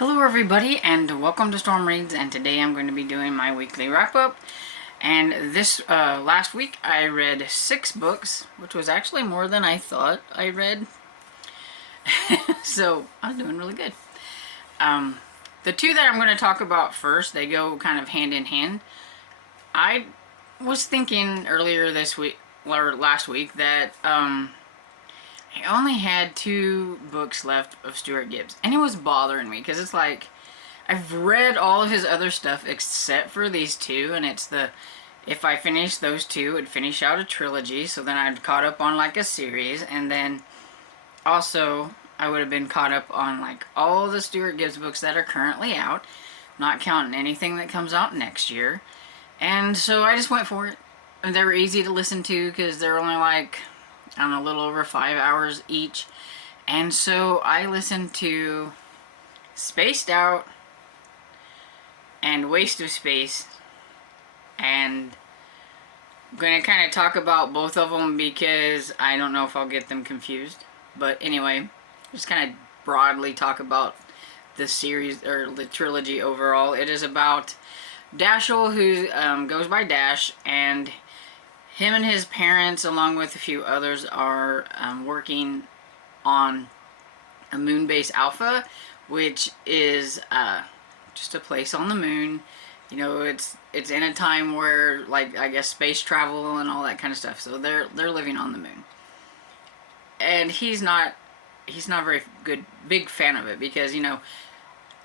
Hello everybody and welcome to Storm Reads, and today I'm going to be doing my weekly wrap-up. And this last week I read 6 books, which was actually more than I thought I read. So I was doing really good. The 2 that I'm going to talk about first, they go kind of hand in hand. I was thinking earlier this week, or last week, that I only had 2 books left of Stuart Gibbs, and it was bothering me because it's like I've read all of his other stuff except for these 2, and it's if I finished those 2, it'd finish out a trilogy, so then I'd caught up on like a series, and then also I would have been caught up on like all the Stuart Gibbs books that are currently out, not counting anything that comes out next year. And so I just went for it. And they were easy to listen to because they're only like, I don't know, a little over 5 hours each. And so I listened to Spaced Out and Waste of Space, and I'm going to kind of talk about both of them because I don't know if I'll get them confused. But anyway, just kind of broadly talk about the series, or the trilogy overall. It is about Dashiell, who goes by Dash, and him and his parents, along with a few others, are working on a moon base Alpha, which is just a place on the moon. You know, it's in a time where, like, I guess space travel and all that kind of stuff. So they're living on the moon, and he's not a very big fan of it because, you know,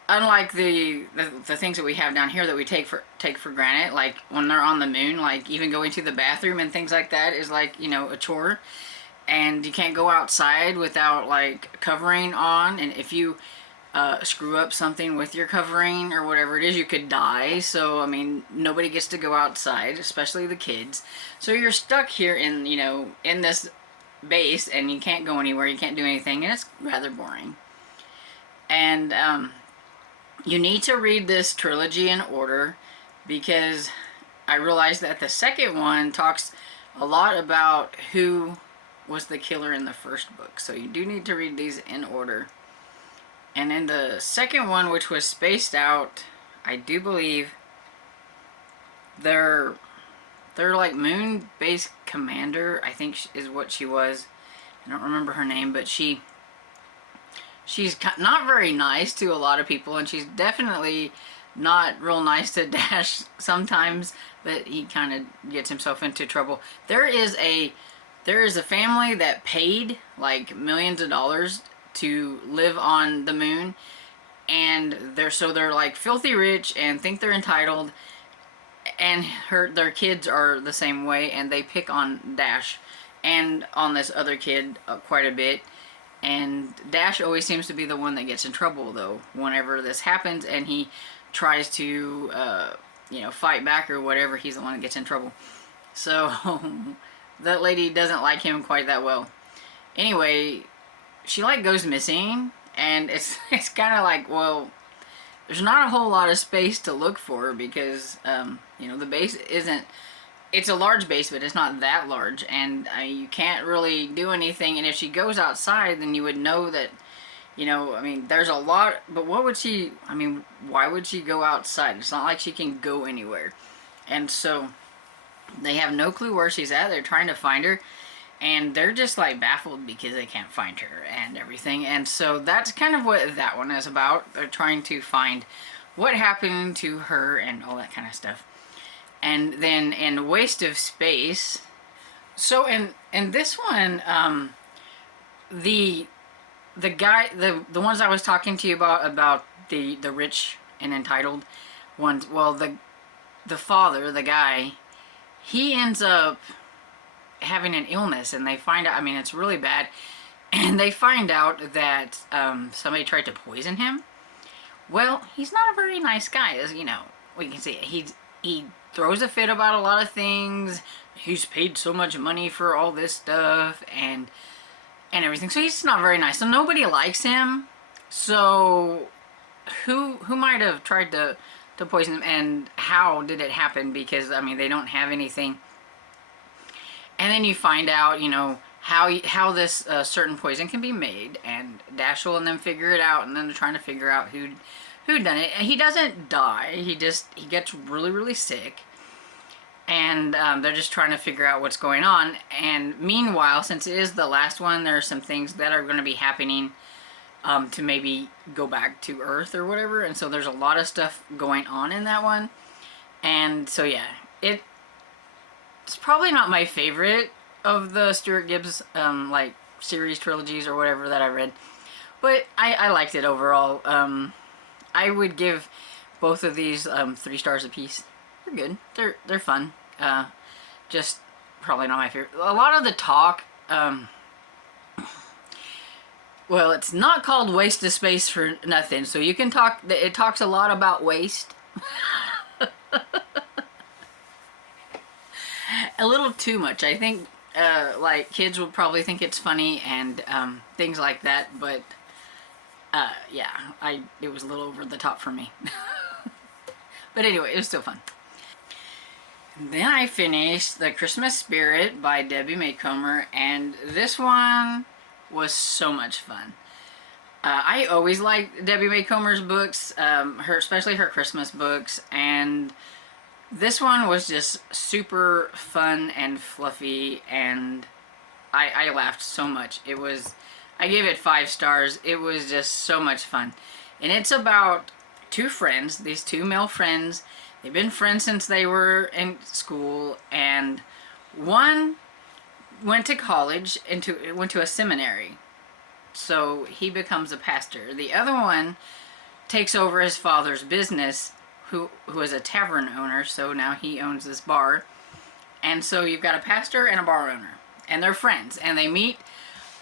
unlike the things that we have down here that we take for granted, like when they're on the moon, like even going to the bathroom and things like that is like, you know, a chore, and you can't go outside without like covering on, and if you screw up something with your covering or whatever it is, you could die. So I mean, nobody gets to go outside, especially the kids. So you're stuck here in, you know, in this base, and you can't go anywhere, you can't do anything, and it's rather boring. And you need to read this trilogy in order, because I realized that the second one talks a lot about who was the killer in the first book. So you do need to read these in order. And in the second one, which was Spaced Out, I do believe they're like moon base commander, I think is what she was. I don't remember her name, but she's not very nice to a lot of people, and she's definitely not real nice to Dash sometimes, but he kind of gets himself into trouble. There is a family that paid like millions of dollars to live on the moon, and they're like filthy rich and think they're entitled, and their kids are the same way, and they pick on Dash and on this other kid quite a bit. And Dash always seems to be the one that gets in trouble, though, whenever this happens, and he tries to, you know, fight back or whatever. He's the one that gets in trouble. So that lady doesn't like him quite that well. Anyway, she like goes missing, and it's kind of like, well, there's not a whole lot of space to look for because, you know, the base isn't. It's a large base, but it's not that large, and you can't really do anything. And if she goes outside, then you would know that, you know, I mean, there's a lot, but what would she, I mean, why would she go outside? It's not like she can go anywhere. And so they have no clue where she's at. They're trying to find her, and they're just like baffled because they can't find her and everything. And so that's kind of what that one is about. They're trying to find what happened to her and all that kind of stuff. And then in Waste of Space, so in this one, the guy, the ones I was talking to you about the rich and entitled ones, well, the father, the guy, he ends up having an illness, and they find out, I mean, it's really bad, and they find out that somebody tried to poison him. Well, he's not a very nice guy, as you know. We can see he throws a fit about a lot of things. He's paid so much money for all this stuff and everything. So he's not very nice. So nobody likes him. So who might have tried to poison him, and how did it happen? Because I mean, they don't have anything. And then you find out, you know, how this certain poison can be made, and Dashiell and them figure it out, and then they're trying to figure out who done it. He doesn't die. He gets really, really sick. And they're just trying to figure out what's going on. And meanwhile, since it is the last one, there are some things that are going to be happening to maybe go back to Earth or whatever. And so there's a lot of stuff going on in that one. And so yeah, it's probably not my favorite of the Stuart Gibbs like series trilogies or whatever that I read, but I liked it overall. I would give both of these 3 stars apiece. They're good. They're fun. Just probably not my favorite. A lot of the talk. Well, it's not called Waste of Space for nothing. So you can talk. It talks a lot about waste. A little too much. I think like kids will probably think it's funny and things like that. But yeah, it was a little over the top for me. But anyway, it was still fun. Then I finished The Christmas Spirit by Debbie Maycomer, and this one was so much fun. I always liked Debbie Maycomer's books, especially her Christmas books, and this one was just super fun and fluffy, and I laughed so much. I gave it 5 stars. It was just so much fun. And it's about 2 friends, these 2 male friends. They've been friends since they were in school, and one went to college, went to a seminary. So he becomes a pastor. The other one takes over his father's business, who is a tavern owner, so now he owns this bar. And so you've got a pastor and a bar owner, and they're friends, and they meet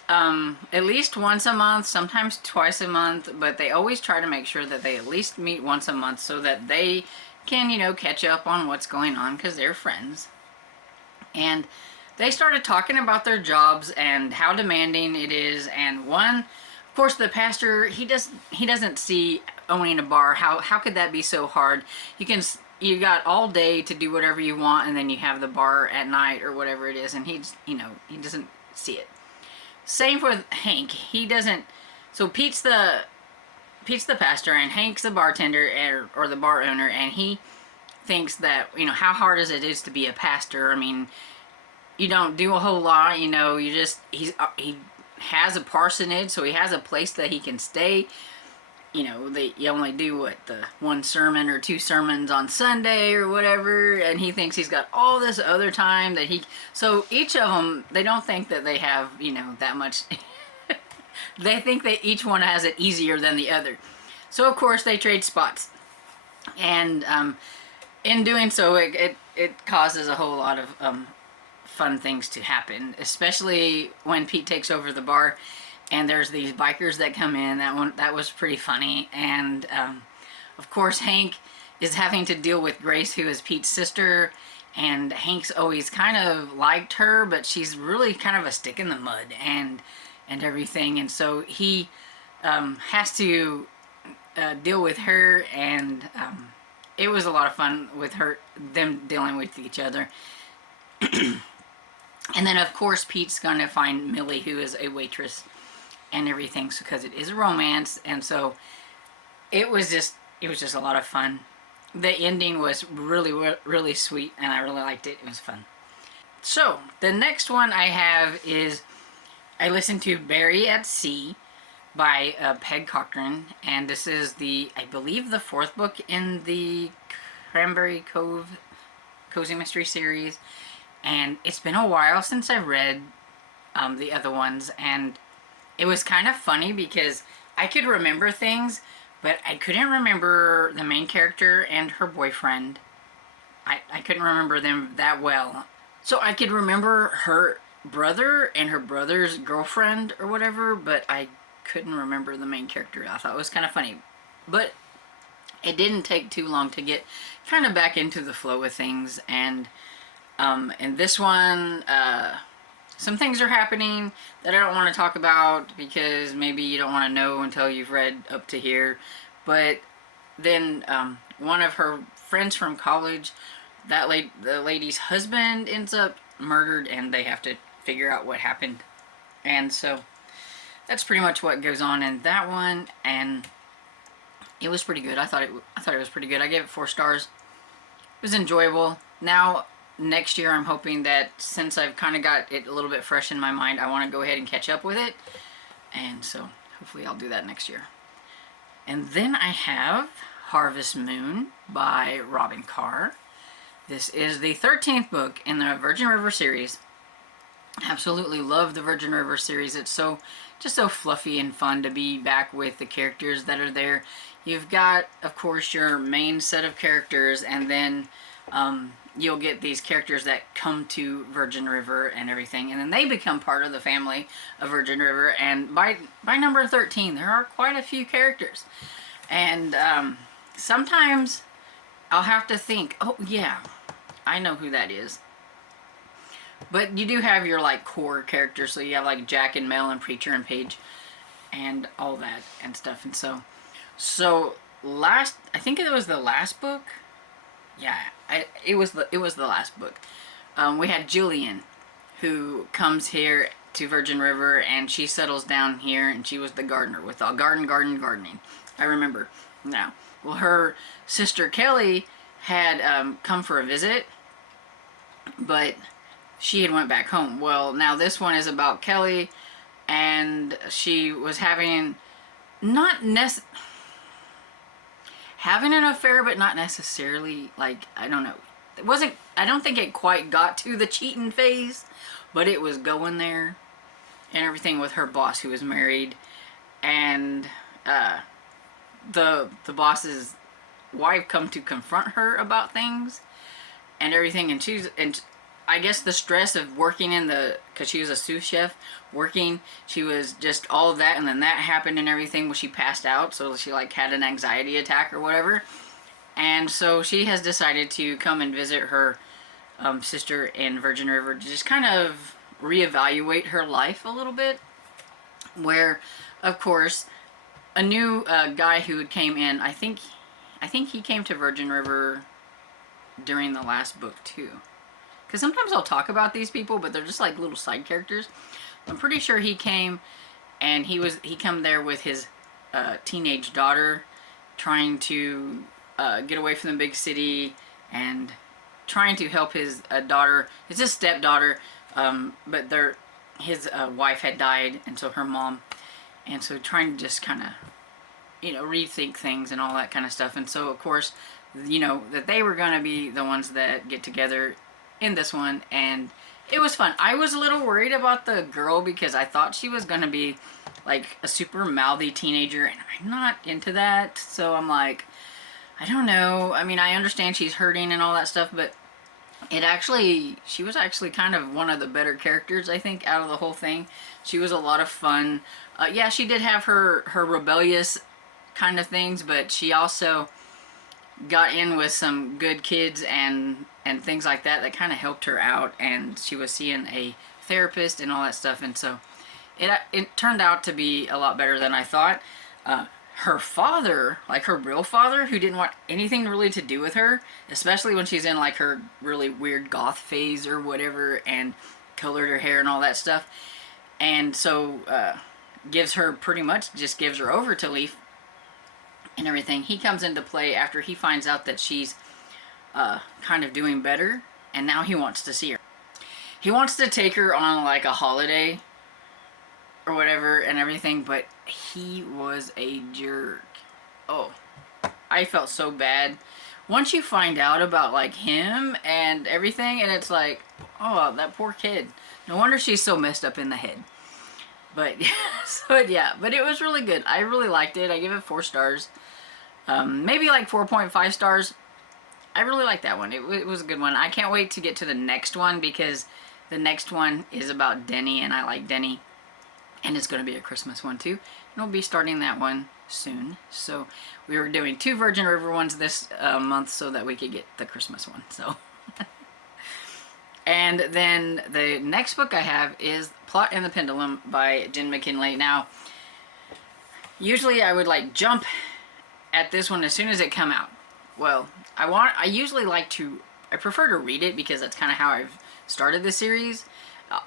at least once a month, sometimes twice a month, but they always try to make sure that they at least meet once a month so that they can, catch up on what's going on because they're friends. And they started talking about their jobs and how demanding it is. And one, of course, the pastor, he doesn't see owning a bar. How could that be so hard? You got all day to do whatever you want, and then you have the bar at night or whatever it is, and he doesn't see it. Same with Hank. He doesn't. So Pete's the pastor, and Hank's the bartender or the bar owner, and he thinks that, how hard as it is to be a pastor. I mean, you don't do a whole lot, he has a parsonage, so he has a place that he can stay. You only do the 1 sermon or 2 sermons on Sunday or whatever, and he thinks he's got all this other time so each of them, they don't think that they have, that much. They think that each one has it easier than the other. So of course they trade spots. And in doing so, it causes a whole lot of fun things to happen, especially when Pete takes over the bar and there's these bikers that come in. That was pretty funny. And of course Hank is having to deal with Grace, who is Pete's sister, and Hank's always kind of liked her, but she's really kind of a stick in the mud and everything, and so he has to deal with her, and it was a lot of fun with them dealing with each other. And then of course Pete's gonna find Millie, who is a waitress and everything, because it is a romance, and so it was just a lot of fun. The ending was really, really sweet, and I really liked it. It was fun. So the next one I have is, I listened to Bury at Sea by Peg Cochran, and this is I believe the 4th book in the Cranberry Cove Cozy Mystery series, and it's been a while since I read the other ones, and it was kind of funny because I could remember things, but I couldn't remember the main character and her boyfriend. I couldn't remember them that well. So I could remember her brother and her brother's girlfriend or whatever, but I couldn't remember the main character. I thought it was kind of funny. But it didn't take too long to get kind of back into the flow of things. And in this one, some things are happening that I don't want to talk about because maybe you don't want to know until you've read up to here. But then one of her friends from college, the lady's husband ends up murdered, and they have to figure out what happened. And so that's pretty much what goes on in that one. And It was pretty good. I thought it was pretty good. I gave it 4 stars. It was enjoyable. Now, next year, I'm hoping that since I've kind of got it a little bit fresh in my mind, I want to go ahead and catch up with it. And so, hopefully I'll do that next year. And then I have Harvest Moon by Robin Carr. This is the 13th book in the Virgin River series. Absolutely love the Virgin River series. It's just so fluffy and fun to be back with the characters that are there. You've got, of course, your main set of characters, and then you'll get these characters that come to Virgin River and everything, and then they become part of the family of Virgin River. And by number 13, there are quite a few characters. And sometimes I'll have to think, oh yeah, I know who that is. But you do have your like core characters, so you have like Jack and Mel and Preacher and Paige and all that and stuff. And so I think it was the last book. Yeah, it was the last book. We had Jillian, who comes here to Virgin River, and she settles down here, and she was the gardener with all gardening. I remember now. Well, her sister Kelly had come for a visit, but she had went back home. Well, now this one is about Kelly, and she was having having an affair, but not necessarily, like, I don't know. I don't think it quite got to the cheating phase, but it was going there and everything with her boss who was married, and the boss's wife come to confront her about things and everything, and I guess the stress of working because she was a sous chef, she was just all of that, and then that happened and everything when she passed out, so she like had an anxiety attack or whatever, and so she has decided to come and visit her sister in Virgin River to just kind of reevaluate her life a little bit, where, of course, a new guy who came in, I think he came to Virgin River during the last book too. Because sometimes I'll talk about these people, but they're just like little side characters. I'm pretty sure he came, and he come there with his teenage daughter, trying to get away from the big city and trying to help his daughter. It's his stepdaughter, but his wife had died, and so her mom, and so trying to just kind of, rethink things and all that kind of stuff. And so, of course, that they were going to be the ones that get together in this one, and it was fun. I was a little worried about the girl because I thought she was gonna be like a super mouthy teenager, and I'm not into that, so I'm like, I don't know. I mean, I understand she's hurting and all that stuff, but she was actually kind of one of the better characters, I think, out of the whole thing. She was a lot of fun. Yeah, she did have her rebellious kind of things, but she also got in with some good kids and things like that kind of helped her out, and she was seeing a therapist and all that stuff, and so it turned out to be a lot better than I thought. Her father, like her real father, who didn't want anything really to do with her, especially when she's in like her really weird goth phase or whatever, and colored her hair and all that stuff, and so gives her over to Leaf and everything. He comes into play after he finds out that she's kind of doing better, and now he wants to see her. He wants to take her on like a holiday or whatever and everything, but he was a jerk. Oh, I felt so bad. Once you find out about like him and everything, and it's like, oh, that poor kid. No wonder she's so messed up in the head. But yeah, but it was really good. I really liked it. I give it 4 stars. Maybe like 4.5 stars. I really like that one. It was a good one. I can't wait to get to the next one, because the next one is about Denny, and I like Denny. And it's going to be a Christmas one too. And we'll be starting that one soon. So we were doing 2 Virgin River ones this month so that we could get the Christmas one. So, and then the next book I have is Plot and the Pendulum by Jen McKinley. Now, usually I would like jump at this one as soon as it come out. Well, I usually like to, I prefer to read it because that's kind of how I've started the series.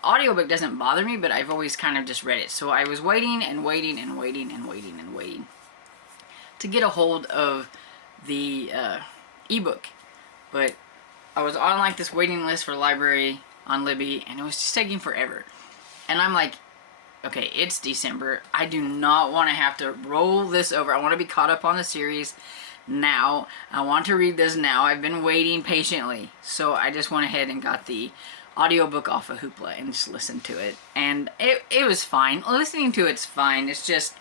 Audiobook doesn't bother me, but I've always kind of just read it. So I was waiting and waiting and waiting and waiting and waiting. to get a hold of the ebook. But I was on like this waiting list for the library on Libby, and it was just taking forever. And I'm like, okay, it's December. I do not want to have to roll this over. I want to be caught up on the series now. I want to read this now. I've been waiting patiently. So I just went ahead and got the audiobook off of Hoopla and just listened to it. And it was fine. Listening to it's fine. It's just,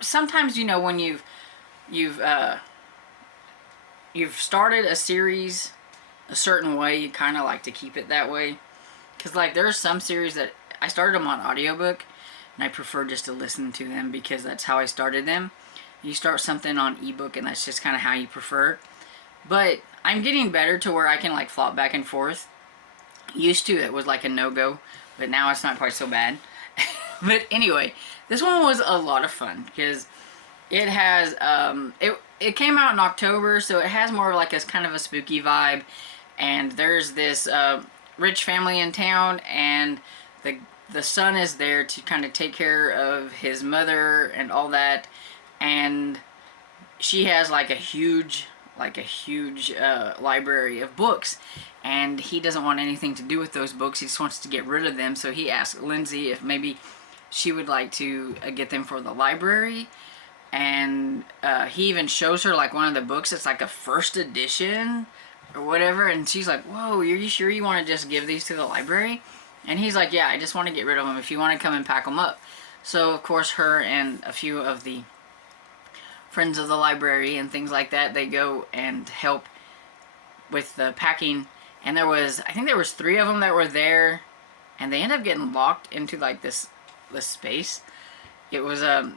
sometimes, you know, when you've started a series a certain way, you kind of like to keep it that way. Because, like, there are some series that I started them on audiobook, and I prefer just to listen to them because that's how I started them. You start something on ebook, and that's just kind of how you prefer. But I'm getting better to where I can, like, flop back and forth. Used to, it was like a no-go, but now it's not quite so bad. But anyway, this one was a lot of fun because it has, it came out in October, so it has more of like a kind of a spooky vibe. And there's this rich family in town, and the son is there to kind of take care of his mother and all that. And she has like a huge library of books, and he doesn't want anything to do with those books. He just wants to get rid of them. So he asked Lindsay if maybe she would like to get them for the library. And he even shows her like one of the books. It's like a first edition or whatever, and she's like, whoa, are you sure you want to just give these to the library? And he's like, yeah, I just want to get rid of them if you want to come and pack them up. So of course her and a few of the friends of the library and things like that, they go and help with the packing. And I think there was 3 of them that were there, and they end up getting locked into like this space. It was kind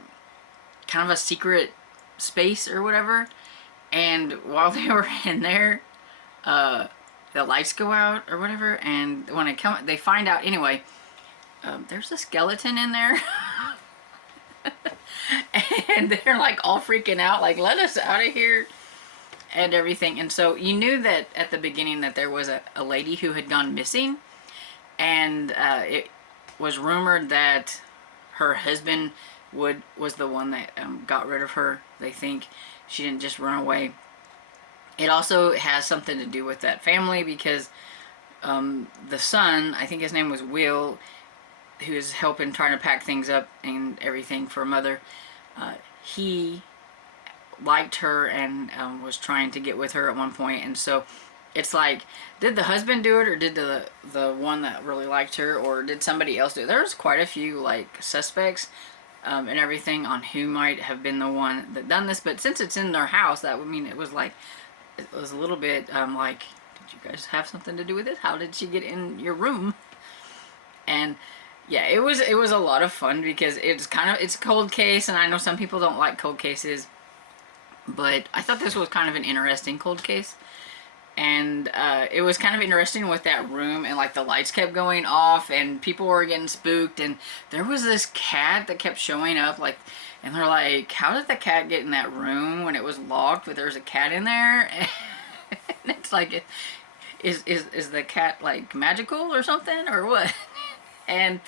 of a secret space or whatever. And while they were in there, the lights go out or whatever, and when they find out anyway, there's a skeleton in there. And they're like all freaking out, like, let us out of here and everything. And so you knew that at the beginning that there was a lady who had gone missing, and it was rumored that her husband was the one that got rid of her. They think she didn't just run away. It also has something to do with that family because the son, I think his name was Will, who is helping trying to pack things up and everything for mother, he liked her and was trying to get with her at one point. And so it's like, did the husband do it, or did the one that really liked her, or did somebody else do it? There's quite a few like suspects and everything on who might have been the one that done this. But since it's in their house, that would mean it was a little bit like, did you guys have something to do with it? How did she get in your room? And yeah, it was a lot of fun because it's a cold case, and I know some people don't like cold cases, but I thought this was kind of an interesting cold case. And it was kind of interesting with that room, and like the lights kept going off and people were getting spooked, and there was this cat that kept showing up, like, and they're like, how did the cat get in that room when it was locked, but there's a cat in there? And it's like, is the cat like magical or something, or what? And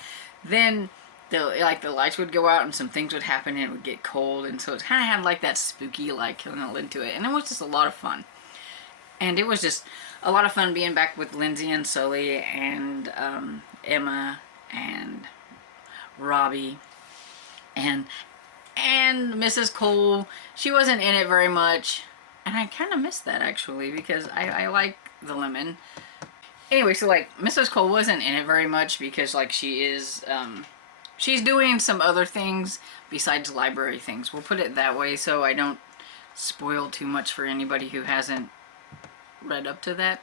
then the lights would go out and some things would happen and it would get cold, and so it kind of had like that spooky like into it, and it was just a lot of fun. And it was just a lot of fun being back with Lindsay and Sully and Emma and Robbie and Mrs. Cole. She wasn't in it very much, and I kind of missed that actually because I like the lemon. Anyway, so like Mrs. Cole wasn't in it very much because like she is she's doing some other things besides library things. We'll put it that way so I don't spoil too much for anybody who hasn't read up to that,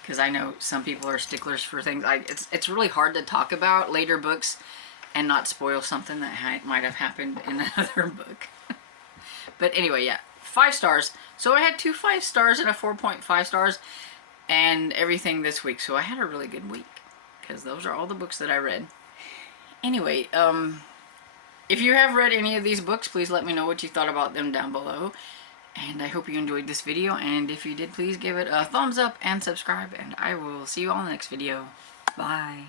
because I know some people are sticklers for things. It's really hard to talk about later books and not spoil something that might have happened in another book. But anyway, yeah, 5 stars. So I had 2 5 stars and a 4.5 stars and everything this week. So I had a really good week because those are all the books that I read. Anyway, if you have read any of these books, please let me know what you thought about them down below. And I hope you enjoyed this video, and if you did, please give it a thumbs up and subscribe, and I will see you all in the next video. Bye.